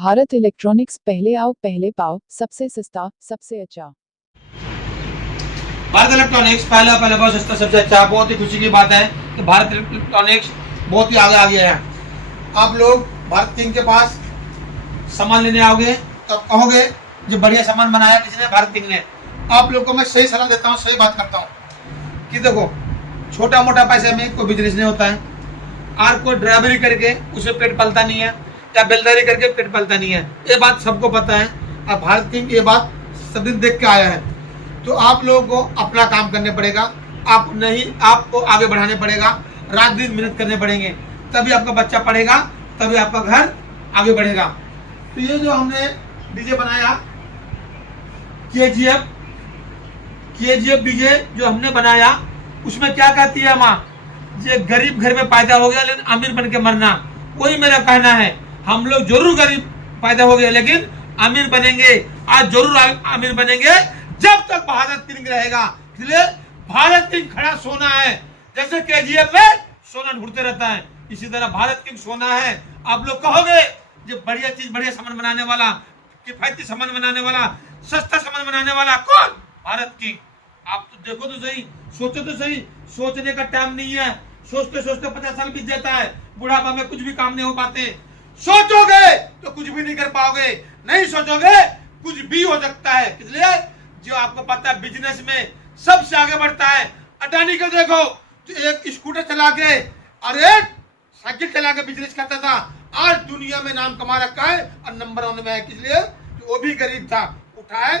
Bharat electronics, पहले आओ पहले पाओ, सबसे सस्ता सबसे अच्छा। भारत इलेक्ट्रॉनिक्स पहला बहुत सस्ता सबसे अच्छा। बहुत ही खुशी की बात है कि भारत इलेक्ट्रॉनिक्स बहुत ही आगे आ गया है। आप लोग भारत किंग के पास सामान लेने आओगे तो कहोगे जो बढ़िया सामान बनाया किसने, भारत किंग ने। आप लोग को मैं सही सलाह देता हूँ, सही बात करता हूँ कि देखो, छोटा मोटा पैसे में कोई बिजनेस नहीं होता है। और कोई ड्राइवरी करके उसे पेट पलता नहीं है, या बेलदारी करके पेट पलता नहीं है। ये बात सबको पता है और भारत किंग ये बात सब दिन देख के आया है। तो आप लोगों को अपना काम करने पड़ेगा, आपको आगे बढ़ाने पड़ेगा, रात दिन मेहनत करने पड़ेंगे, तभी आपका बच्चा पढ़ेगा, तभी आपका घर आगे बढ़ेगा। तो ये जो हमने डीजे बनाया केजीएफ डीजे जो हमने बनाया, उसमें क्या कहती है माँ, ये गरीब घर में पैदा हो गया लेकिन अमीर बन के मरना। वही मेरा कहना है, हम लोग जरूर गरीब पैदा हो गए लेकिन अमीर बनेंगे, आज जरूर अमीर बनेंगे जब तक भारत किंग रहेगा। इसलिए भारत किंग खड़ा सोना है, जैसे केजीएफ में सोना ढूंढते रहता है, इसी तरह भारत किंग सोना है। आप लोग कहोगे जो बढ़िया चीज, बढ़िया सामान बनाने वाला, किफायती सामान बनाने वाला, सस्ता सामान बनाने वाला कौन? भारत किंग। आप तो देखो तो सही, सोचो तो सही। सोचने का टाइम नहीं है, सोचते सोचते 50 साल बीत जाता है, बुढ़ापा में कुछ भी काम नहीं हो पाते। सोचोगे तो कुछ भी नहीं कर पाओगे, नहीं सोचोगे कुछ भी हो सकता है। इसलिए जो आपको पता है बिजनेस में सबसे आगे बढ़ता है। अडानी को देखो, जो एक स्कूटर चला के और एक साइकिल चला के बिजनेस करता था, आज दुनिया में नाम कमा रखा है और नंबर 1 में है। इसलिए वो भी गरीब था, उठा है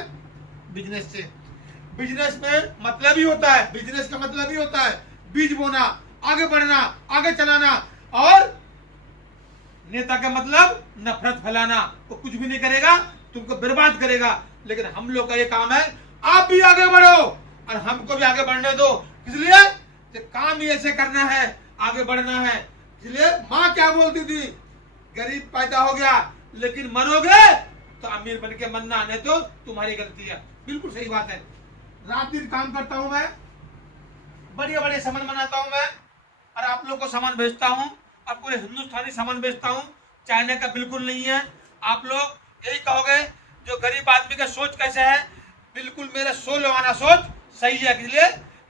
बिजनेस से। बिजनेस में मतलब ही होता है, बिजनेस का मतलब ही होता है बीज बोना, आगे बढ़ना, आगे चलाना। और नेता का मतलब नफरत फैलाना। वो कुछ भी नहीं करेगा, तुमको बर्बाद करेगा। लेकिन हम लोग का ये काम है, आप भी आगे बढ़ो और हमको भी आगे बढ़ने दो। इसलिए काम ही ऐसे करना है, आगे बढ़ना है। इसलिए माँ क्या बोलती थी, गरीब पैदा हो गया लेकिन मरोगे तो अमीर बन के मरना, नहीं तो तुम्हारी गलती है। बिल्कुल सही बात है। रात दिन काम करता हूं मैं, बढ़िया बढ़िया सामान बनाता हूं मैं, और आप लोग को सामान बेचता हूं, और पूरे हिंदुस्तानी सामान बेचता हूं। चाइना का बिल्कुल नहीं है। आप लोग यही कहोगे जो गरीब आदमी का सोच कैसे है, बिल्कुल मेरा सोलवाना सोच सही है। इसलिए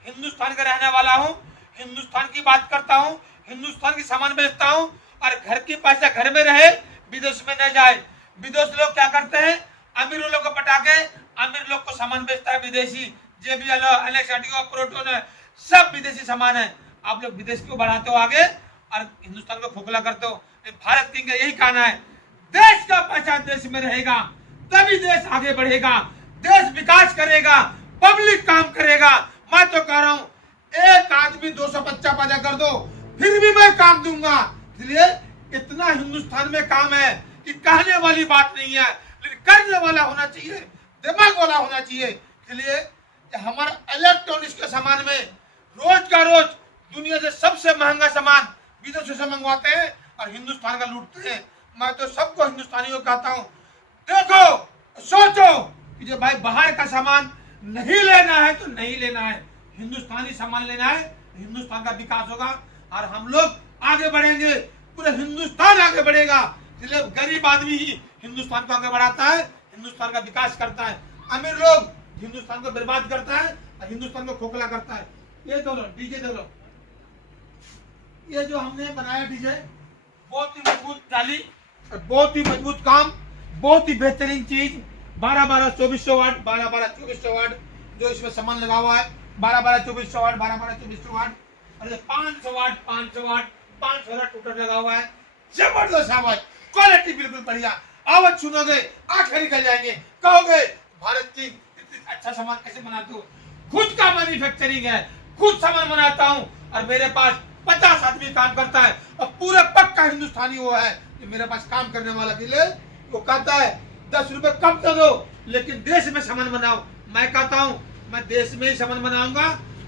हिंदुस्तान का रहने वाला हूँ, हिंदुस्तान की बात करता हूँ, हिंदुस्तान की सामान बेचता हूँ। और घर की पैसा घर में रहे, विदेश में न जाए। विदेश लोग क्या करते हैं, अमीर लोग को पटा के अमीर लोग को सामान बेचता है विदेशी। जेबीएल, एलेक्स ऑडियो, प्रोटोन, सब विदेशी सामान है। आप लोग विदेश को बढ़ाते हो आगे और हिंदुस्तान को खोखला करते हो। भारत किंग का यही कहना है, देश का पैसा देश में रहेगा तभी देश आगे बढ़ेगा, देश विकास करेगा, पब्लिक काम करेगा। मैं तो कह रहा हूं, एक आदमी 200 बच्चा पैदा कर दो फिर भी मैं काम दूंगा। इसलिए इतना हिंदुस्तान में काम है कि कहने वाली बात नहीं है, लेकिन करने वाला होना चाहिए, दिमाग वाला होना चाहिए। इसलिए हमारा इलेक्ट्रॉनिक्स के सामान में रोज का रोज दुनिया से सबसे महंगा सामान विदेशों से मंगवाते हैं और हिंदुस्तान का लूटते हैं। मैं तो सबको हिंदुस्तानियों को कहता हूँ, देखो सोचो कि जो भाई बाहर का सामान नहीं लेना है तो नहीं लेना है, हिंदुस्तानी सामान लेना है, हिंदुस्तान का विकास होगा और हम लोग आगे बढ़ेंगे, पूरा हिंदुस्तान आगे बढ़ेगा। इसलिए गरीब आदमी ही हिंदुस्तान को आगे बढ़ाता है, हिंदुस्तान का विकास करता है। अमीर लोग हिंदुस्तान को बर्बाद करता है और हिंदुस्तान को खोखला करता है। ये दो डीजे दे लो, ये जो हमने बनाया डीजे, बहुत ही मजबूत डाली, बहुत ही मजबूत काम, बहुत ही बेहतरीन चीज। 12-12-2400 वाट, 12-12-2400 वाट जो इसमें सामान लगा हुआ है, 12-12-2400 वाट, 12-12-2400 वाट, और 500 वाट, 500 वाट, 500 वाट टूटर लगा हुआ है। जबरदस्त आवाज, क्वालिटी बिल्कुल बढ़िया। आवाज सुनोगे आंखें निकल जाएंगे, कहोगे भारत की इतनी अच्छा सामान कैसे बनाते हो। खुद का मैन्युफैक्चरिंग है, खुद सामान बनाता हूँ और मेरे पास 50 आदमी काम करता है और पूरा पक्का हिंदुस्तानी वो है कि मेरे पास काम करने वाला के लिए वो कहता है 10 रुपए कम तो दो लेकिन देश में सामान बनाओ। मैं कहता हूँ मैं देश में ही सामान बनाऊंगा,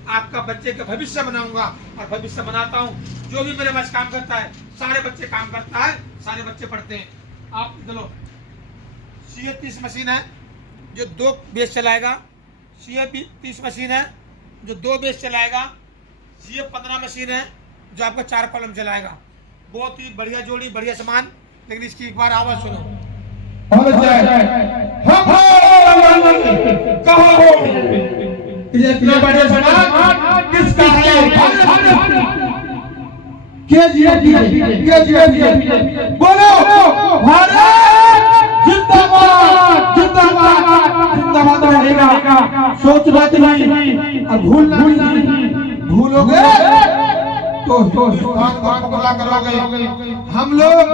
आपका बच्चे का भविष्य बनाऊंगा और भविष्य बनाता हूँ। जो भी मेरे पास काम करता है, सारे बच्चे काम करता है, सारे बच्चे पढ़ते हैं। आप चलो, CA30 मशीन है जो 2 बेस चलाएगा, CA30 मशीन है जो 2 बेस चलाएगा, CA15 मशीन है जो आपका 4 कॉलम चलाएगा। बहुत ही बढ़िया जोड़ी, बढ़िया सामान। लेकिन इसकी एक बार आवाज सुनो, होना चाहिए। कहो ये इतने बड़े समाज किसका है? बोलो भारत जिंदाबाद जिंदाबाद जिंदाबाद रहेगा। सोच बात नहीं और भूलना नहीं, भूलोगे तो हिंदुस्तान का मुकाबला करोगे। हम लोग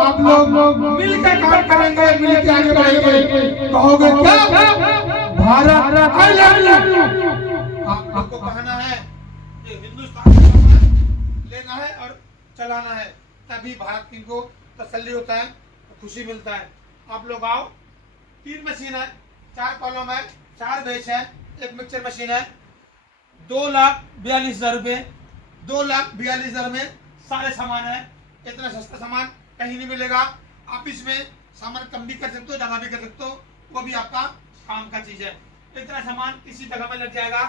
आप लोग मिलकर काम करेंगे, मिलकर आगे बढ़ेंगे। कहोगे क्या? Bharat I love you. आपको कहना है कि हिंदुस्तान का सामान लेना है और चलाना है, तभी भारत किंग को तसल्ली होता है, खुशी मिलता है। आप लोग आओ। 3 मशीन है, 4 कॉलम है, 4 बेच है, 1 मिक्सर मशीन है। 2,42,000 रुपये, 2,42,000 में सारे सामान है। इतना सस्ता सामान कहीं नहीं मिलेगा। आप इसमें सामान कम भी कर सकते हो, ज़्यादा भी कर सकते हो, वो भी आपका काम का चीज़ है। इतना सामान किसी जगह में लग जाएगा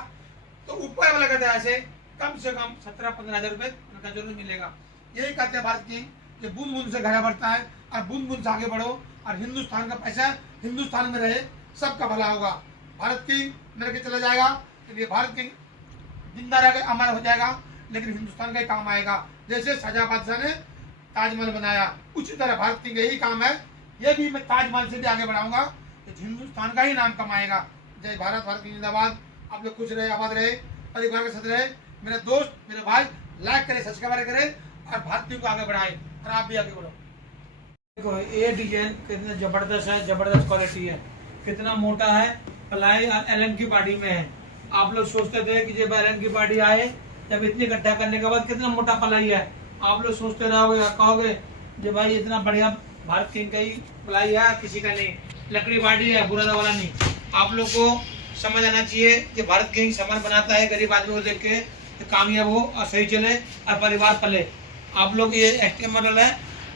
तो ऊपर वाला कहता है ऐसे कम से कम 17-15,000 रुपये उनका जरूर मिलेगा। यही कहते हैं भारत की कि बूंद बूंद से घड़ा बढ़ता है और बूंद बूंद से आगे बढ़ो और हिंदुस्तान का पैसा हिंदुस्तान में रहे, सबका भला होगा। भारत किंग मेरे के चला जाएगा, ये भारत किंग जिंदा रह अमर हो जाएगा, लेकिन हिंदुस्तान का ही काम आएगा। जैसे शाहजहां बादशाह ने ताजमहल बनाया, उसी तरह भारत किंग यही काम है। ये भी मैं ताजमहल से भी आगे बढ़ाऊंगा, हिंदुस्तान का ही नाम कमाएगा। जय भारत, भारत की जिंदाबाद। आप लोग खुश रहे, आबाद रहे, परिवार के साथ रहे। मेरे दोस्त, मेरे भाई लाइक करे, सब्सक्राइब करे और भारत को आगे बढ़ाए और आप भी आगे बढ़ो। देखो ये डिजाइन कितना जबरदस्त है, जबरदस्त क्वालिटी है, कितना मोटा है, प्लाई और एलन की बॉडी में है। आप लोग सोचते थे कि जब एलन की बॉडी आए, जब इतनी गड्ढा करने के बाद कितना मोटा प्लाई है, आप लोग सोचते रहोगे, कहोगे जो भाई इतना बढ़िया भारत किंग का ही प्लाई है, किसी का नहीं, लकड़ी बॉडी है, बुरा वाला नहीं। आप लोग को समझ आना चाहिए कि भारत किंग सामान बनाता है, गरीब आदमी को देख के तो कामयाब हो और सही चले और परिवार पले। आप लोग ये एक्सट्रीम मॉडल है,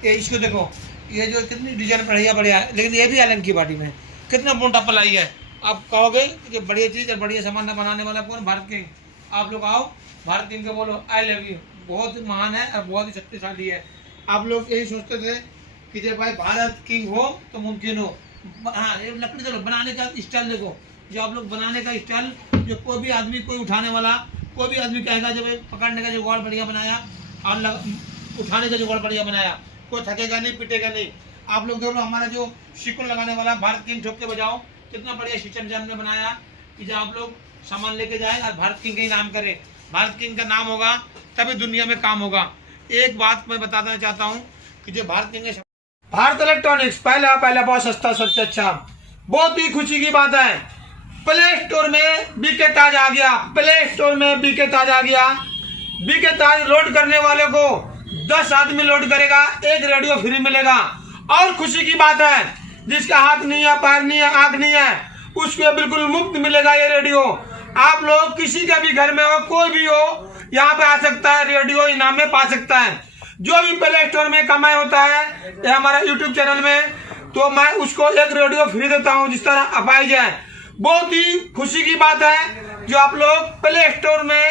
ये इसको देखो, ये जो कितनी डिजाइन बढ़िया है, लेकिन ये भी एलन की बॉडी में, कितना मोटा प्लाई है। आप कहोगे कि बढ़िया चीज़ और बढ़िया सामान बनाने वाला कौन? भारत किंग। आप लोग आओ, भारत किंग को बोलो आई लव यू। बहुत महान है और बहुत ही शक्तिशाली है। आप लोग यही सोचते थे कि जब भाई भारत किंग हो तो मुमकिन हो। हाँ, ये लकड़ी देखो, बनाने का स्टाइल देखो, जो आप लोग बनाने का स्टाइल, जो कोई भी आदमी, कोई उठाने वाला, कोई भी आदमी कहेगा जब पकड़ने का जुगाड़ बढ़िया बनाया और उठाने का जुगाड़ बढ़िया बनाया, कोई थकेगा नहीं, पिटेगा नहीं। आप लोग देखो, हमारा जो शिकल लगाने वाला भारत किंग ठोक के बजाओ, कितना बढ़िया सिस्टम से हमने बनाया कि जब आप लोग सामान लेके जाए और भारत किंग का ही नाम करें। भारत किंग का नाम होगा तभी दुनिया में काम होगा। एक बात मैं बताना चाहता हूँ कि जो भारत किंग है, भारत इलेक्ट्रॉनिक्स पहला बहुत सस्ता, सबसे अच्छा। बहुत ही खुशी की बात है, प्ले स्टोर में बीके ताज आ गया। प्ले स्टोर में बीके ताज आ गया। बीके ताज लोड करने वाले को 10 आदमी लोड करेगा, 1 रेडियो फ्री मिलेगा। और खुशी की बात है, जिसका हाथ नहीं है, पैर नहीं है, आंख नहीं है, उसको बिल्कुल मुफ्त मिलेगा ये रेडियो। आप लोग किसी का भी घर में हो, कोई भी हो, यहाँ पे आ सकता है, रेडियो इनाम में पा सकता है। जो भी प्ले स्टोर में कमाई होता है ये हमारा यूट्यूब चैनल में, तो मैं उसको 1 रेडियो फ्री देता हूँ, जिस तरह अपाई जाए। बहुत ही खुशी की बात है जो आप लोग प्ले स्टोर में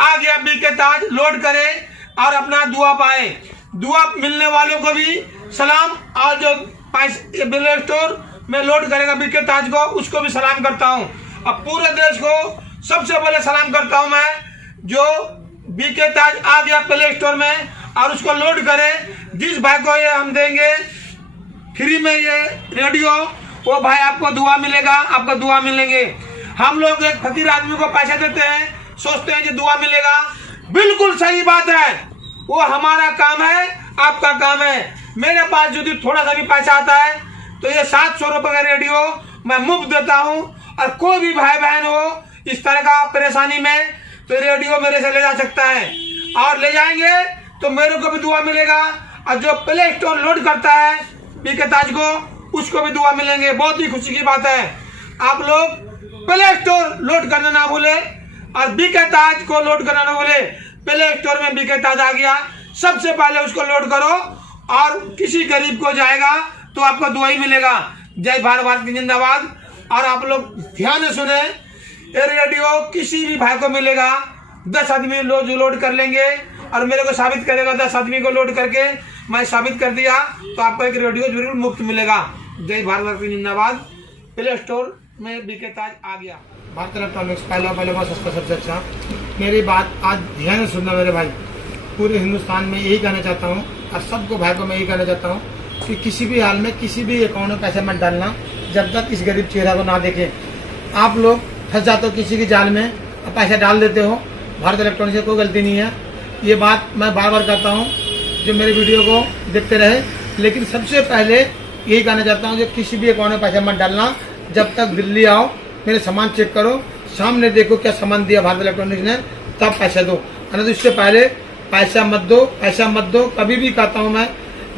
आ गया बीके ताज, लोड करें और अपना दुआ पाए। दुआ मिलने वालों को भी सलाम, और जो प्ले स्टोर में लोड करेगा बीके ताज को, उसको भी सलाम करता हूं। अब पूरे देश को सबसे पहले सलाम करता हूं मैं, जो बीके ताज आ गया प्ले स्टोर में और उसको लोड करे। जिस भाई को ये हम देंगे फ्री में ये रेडियो, वो भाई आपको दुआ मिलेगा, आपको दुआ मिलेंगे। हम लोग एक फकीर आदमी को पैसा देते हैं, सोचते हैं कि दुआ मिलेगा। बिल्कुल सही बात है, वो हमारा काम है, आपका काम है। मेरे पास यदि थोड़ा सा भी पैसा आता है तो ये 700 रुपये का रेडियो मैं मुफ्त देता हूँ। और कोई भी भाई बहन हो इस तरह का परेशानी में, तो रेडियो मेरे से ले जा सकता है, और ले जाएंगे तो मेरे को भी दुआ मिलेगा। और जो प्ले स्टोर लोड करता है बीके ताज को, उसको भी दुआ मिलेंगे। बहुत ही खुशी की बात है। आप लोग प्ले स्टोर लोड करना ना भूले और बीके ताज को लोड करना ना भूले। प्ले स्टोर में बीके ताज आ गया, सबसे पहले उसको लोड करो और किसी गरीब को जाएगा तो आपको दुआ ही मिलेगा। जय भारत, भारत की जिंदाबाद। और आप लोग ध्यान से सुने, ये रेडियो किसी भी भाई को मिलेगा। 10 आदमी लोड कर लेंगे और मेरे को साबित करेगा, 10 आदमी को लोड करके मैं साबित कर दिया तो आपको एक रेडियो जरूर मुफ्त मिलेगा। जय भारत की जिंदाबाद। प्ले स्टोर में बीके ताज आ गया। भारत इलेक्ट्रॉनिक्स पहले बहुत सस्ता, सबसे अच्छा। मेरी बात आज ध्यान से सुनना मेरे भाई। पूरे हिंदुस्तान में यही कहना चाहता हूँ और सबको भाई को मैं यही कहना चाहता हूँ कि किसी भी हाल में किसी भी अकाउंट में पैसा मत डालना जब तक इस गरीब चेहरा को ना देखें। आप लोग फंस जाते हो किसी की जाल में और पैसा डाल देते हो। भारत इलेक्ट्रॉनिक्स से कोई गलती नहीं है। ये बात मैं बार बार कहता हूँ, जो मेरे वीडियो को देखते रहे। लेकिन सबसे पहले यही कहना चाहता हूँ कि किसी भी अकाउंट में पैसा मत डालना जब तक दिल्ली आओ, मेरे सामान चेक करो, सामने देखो क्या सामान दिया भारत इलेक्ट्रॉनिक्स ने, तब पैसा दो। तो इससे पहले पैसा मत दो, पैसा मत दो। कभी भी कहता हूँ मैं,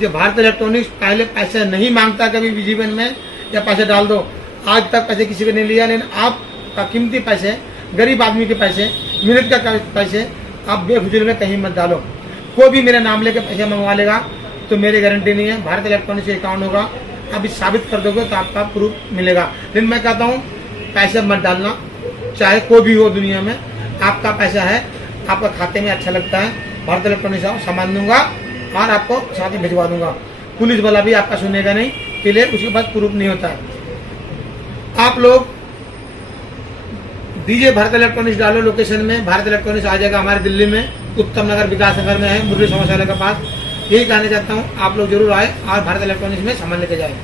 जो भारत इलेक्ट्रॉनिक्स पहले पैसा नहीं मांगता कभी भी जीवन में, या पैसे डाल दो। आज तक पैसे किसी को नहीं लिया, लेकिन आपका कीमती पैसे, गरीब आदमी के पैसे, मिनट का पैसे आप बेफिजूल में कहीं मत डालो। कोई भी मेरा नाम लेकर पैसे मंगवा लेगा तो मेरी गारंटी नहीं है भारत इलेक्ट्रॉनिक्स से अकाउंट होगा। अभी साबित कर दोगे तो आपका प्रूफ मिलेगा। लेकिन मैं कहता हूँ पैसे मत डालना, चाहे कोई भी हो दुनिया में। आपका पैसा है, आपका खाते में अच्छा लगता है, भारत इलेक्ट्रॉनिक्स आओ, सामान दूंगा और आपको साथ ही भिजवा दूंगा। पुलिस वाला भी आपका सुनेगा नहीं, इसलिए उसके पास प्रूफ नहीं होता है। आप लोग डीजे भारत इलेक्ट्रॉनिक्स डालो लोकेशन में, भारत इलेक्ट्रॉनिक्स आ जाएगा हमारे दिल्ली में, उत्तम नगर विकास नगर में है, मुरली समोसाले के पास। यही कहना चाहता हूँ, आप लोग जरूर आए और भारत इलेक्ट्रॉनिक्स में सामान लेके जाए।